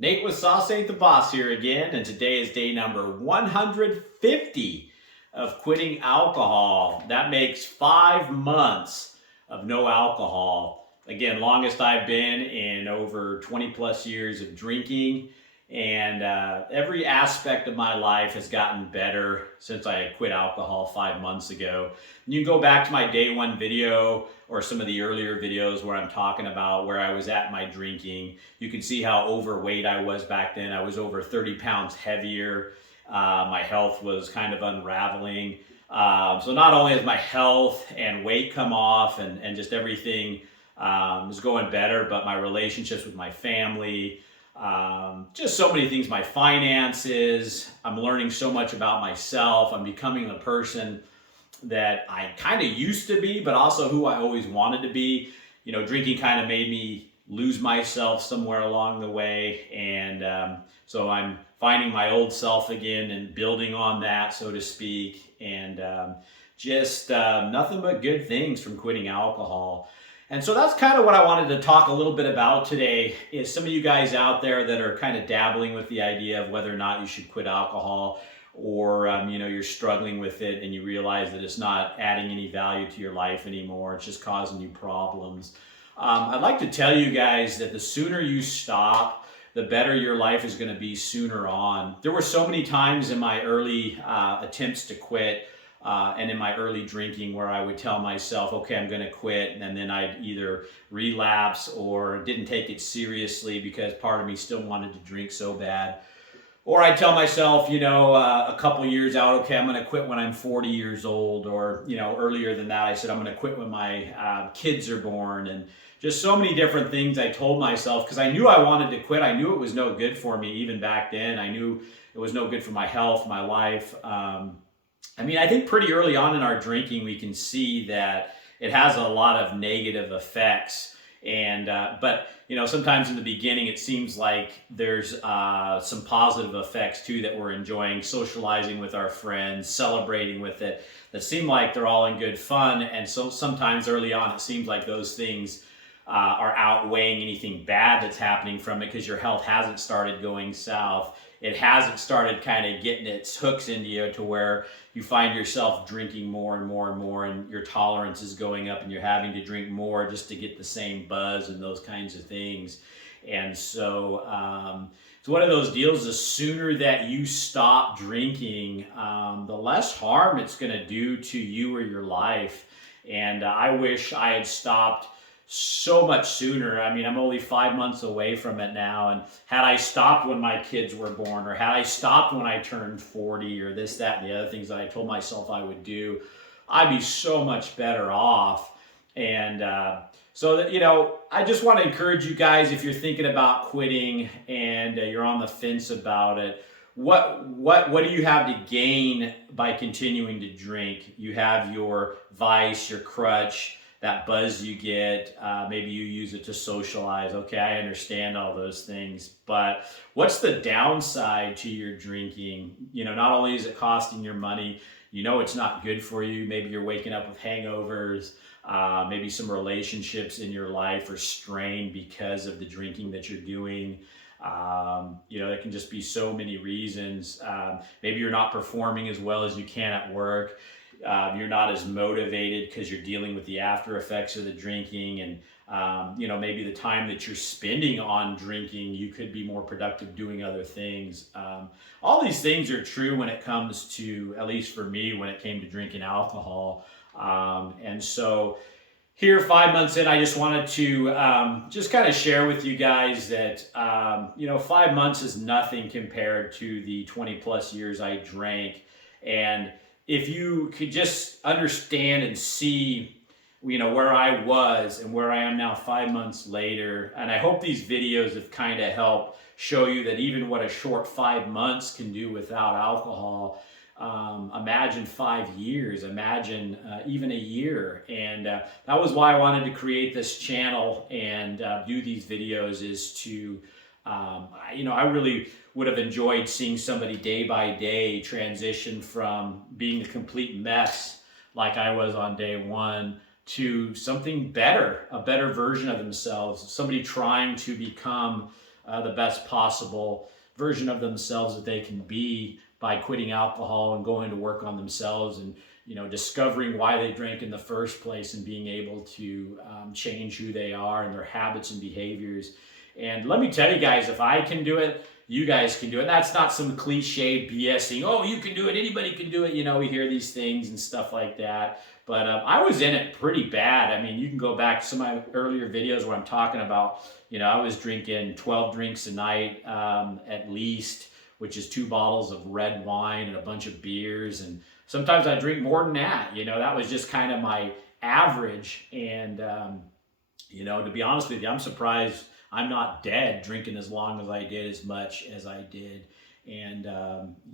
Nate with Sauce Ain't the Boss here again, and today is day number 150 of quitting alcohol. That makes 5 months of no alcohol. Again, longest I've been in over 20 plus years of drinking, and every aspect of my life has gotten better since I quit alcohol 5 months ago. And you can go back to my day one video or some of the earlier videos where I'm talking about where I was at my drinking. You can see how overweight I was back then. I was over 30 pounds heavier. My health was kind of unraveling. So not only has my health and weight come off and just everything is going better, but my relationships with my family, just so many things, my finances, I'm learning so much about myself. I'm becoming the person that I kind of used to be, but also who I always wanted to be. You know, drinking kind of made me lose myself somewhere along the way. And so I'm finding my old self again and building on that, so to speak. And just nothing but good things from quitting alcohol. And so that's kind of what I wanted to talk a little bit about today, is some of you guys out there that are kind of dabbling with the idea of whether or not you should quit alcohol, or you're struggling with it and you realize that it's not adding any value to your life anymore. It's just causing you problems. I'd like to tell you guys that the sooner you stop, the better your life is going to be sooner on. There were so many times in my early attempts to quit and in my early drinking where I would tell myself, okay, I'm going to quit. And then I'd either relapse or didn't take it seriously because part of me still wanted to drink so bad. Or I tell myself, a couple years out, okay, I'm going to quit when I'm 40 years old. Or, earlier than that, I said, I'm going to quit when my kids are born. And just so many different things I told myself because I knew I wanted to quit. I knew it was no good for me even back then. I knew it was no good for my health, my life. I think pretty early on in our drinking, we can see that it has a lot of negative effects. But sometimes in the beginning, it seems like there's some positive effects too that we're enjoying, socializing with our friends, celebrating with it, that seem like they're all in good fun. And so sometimes early on, it seems like those things are outweighing anything bad that's happening from it because your health hasn't started going south. It hasn't started kind of getting its hooks into you to where you find yourself drinking more and more and more, and your tolerance is going up and you're having to drink more just to get the same buzz and those kinds of things. And so it's one of those deals. The sooner that you stop drinking, the less harm it's going to do to you or your life. And I wish I had stopped so much sooner. I'm only 5 months away from it now. And had I stopped when my kids were born, or had I stopped when I turned 40, or this, that, and the other things that I told myself I would do, I'd be so much better off. And I just want to encourage you guys, if you're thinking about quitting and you're on the fence about it, what do you have to gain by continuing to drink? You have your vice, your crutch, that buzz you get. Maybe you use it to socialize. Okay, I understand all those things, but what's the downside to your drinking? Not only is it costing your money, it's not good for you. Maybe you're waking up with hangovers. Maybe some relationships in your life are strained because of the drinking that you're doing. There can just be so many reasons. Maybe you're not performing as well as you can at work. You're not as motivated because you're dealing with the after effects of the drinking, and maybe the time that you're spending on drinking, you could be more productive doing other things. All these things are true when it comes to, at least for me, when it came to drinking alcohol. And so here, 5 months in, I just wanted to just kind of share with you guys that 5 months is nothing compared to the 20 plus years I drank. And if you could just understand and see, where I was and where I am now 5 months later, and I hope these videos have kind of helped show you that even what a short 5 months can do without alcohol, imagine 5 years, imagine even a year. And that was why I wanted to create this channel and do these videos, is to I really would have enjoyed seeing somebody day by day transition from being a complete mess like I was on day one to something better, a better version of themselves, somebody trying to become the best possible version of themselves that they can be by quitting alcohol and going to work on themselves, and discovering why they drank in the first place, and being able to change who they are and their habits and behaviors. And let me tell you guys, if I can do it, you guys can do it. That's not some cliche BSing. Oh, you can do it. Anybody can do it. We hear these things and stuff like that. But I was in it pretty bad. I mean, you can go back to some of my earlier videos where I'm talking about, I was drinking 12 drinks a night at least, which is 2 bottles of red wine and a bunch of beers. And sometimes I drink more than that. That was just kind of my average. And, to be honest with you, I'm surprised I'm not dead drinking as long as I did, as much as I did. And,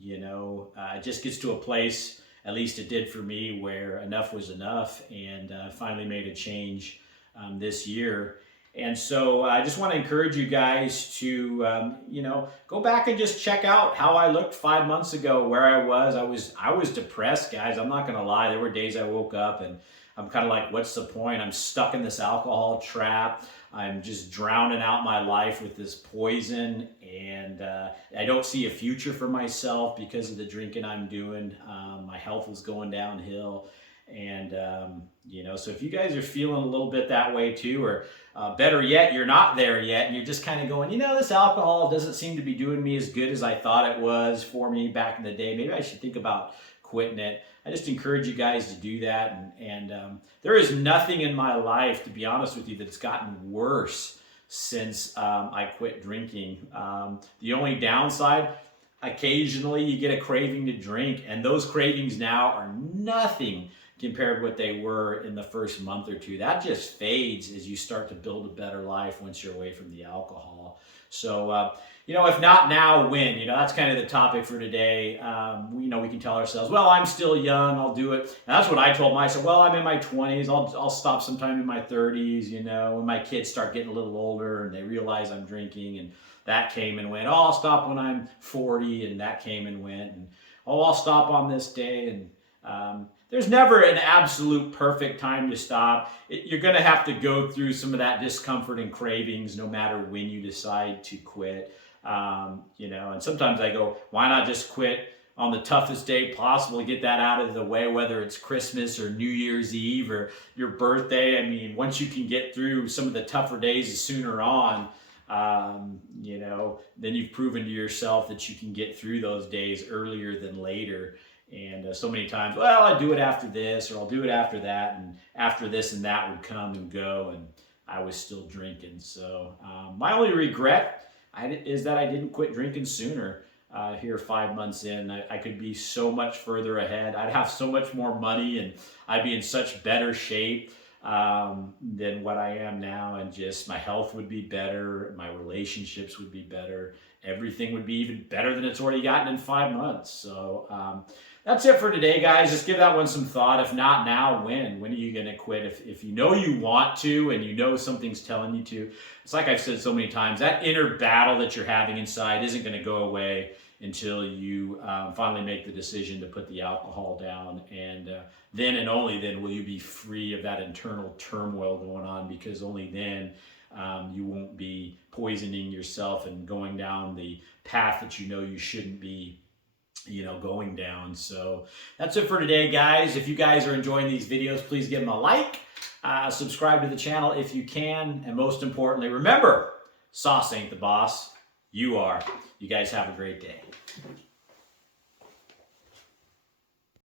it just gets to a place, at least it did for me, where enough was enough, and finally made a change this year. And so I just want to encourage you guys to, go back and just check out how I looked 5 months ago, where I was. I was depressed, guys. I'm not going to lie. There were days I woke up and I'm kind of like, what's the point? I'm stuck in this alcohol trap. I'm just drowning out my life with this poison, and I don't see a future for myself because of the drinking I'm doing. My health is going downhill. And, so if you guys are feeling a little bit that way too, or better yet, you're not there yet, and you're just kind of going, this alcohol doesn't seem to be doing me as good as I thought it was for me back in the day. Maybe I should think about quitting it. I just encourage you guys to do that. And there is nothing in my life, to be honest with you, that's gotten worse since I quit drinking. The only downside, occasionally you get a craving to drink, and those cravings now are nothing compared to what they were in the first month or two. That just fades as you start to build a better life once you're away from the alcohol. So, if not now, when? That's kind of the topic for today. We can tell ourselves, well, I'm still young, I'll do it. And that's what I told myself. Well, I'm in my 20s, I'll stop sometime in my 30s, when my kids start getting a little older and they realize I'm drinking. And that came and went. Oh, I'll stop when I'm 40, and that came and went. And I'll stop on this day. And there's never an absolute perfect time to stop. You're going to have to go through some of that discomfort and cravings no matter when you decide to quit. And sometimes I go, why not just quit on the toughest day possible to get that out of the way, whether it's Christmas or New Year's Eve or your birthday. I mean, once you can get through some of the tougher days sooner on, then you've proven to yourself that you can get through those days earlier than later. And so many times, well, I'll do it after this, or I'll do it after that, and after this and that would come and go, and I was still drinking. So my only regret is that I didn't quit drinking sooner. Here 5 months in, I could be so much further ahead. I'd have so much more money, and I'd be in such better shape than what I am now, and just my health would be better, my relationships would be better, everything would be even better than it's already gotten in 5 months. So that's it for today, guys. Just give that one some thought. If not now, when? When are you going to quit? If you know you want to, and something's telling you to, it's like I've said so many times, that inner battle that you're having inside isn't going to go away until you finally make the decision to put the alcohol down. And then and only then will you be free of that internal turmoil going on, because only then you won't be poisoning yourself and going down the path that you shouldn't be going down. So that's it for today, guys. If you guys are enjoying these videos, please give them a like, subscribe to the channel if you can, and most importantly, remember, sauce ain't the boss, you are. You guys have a great day.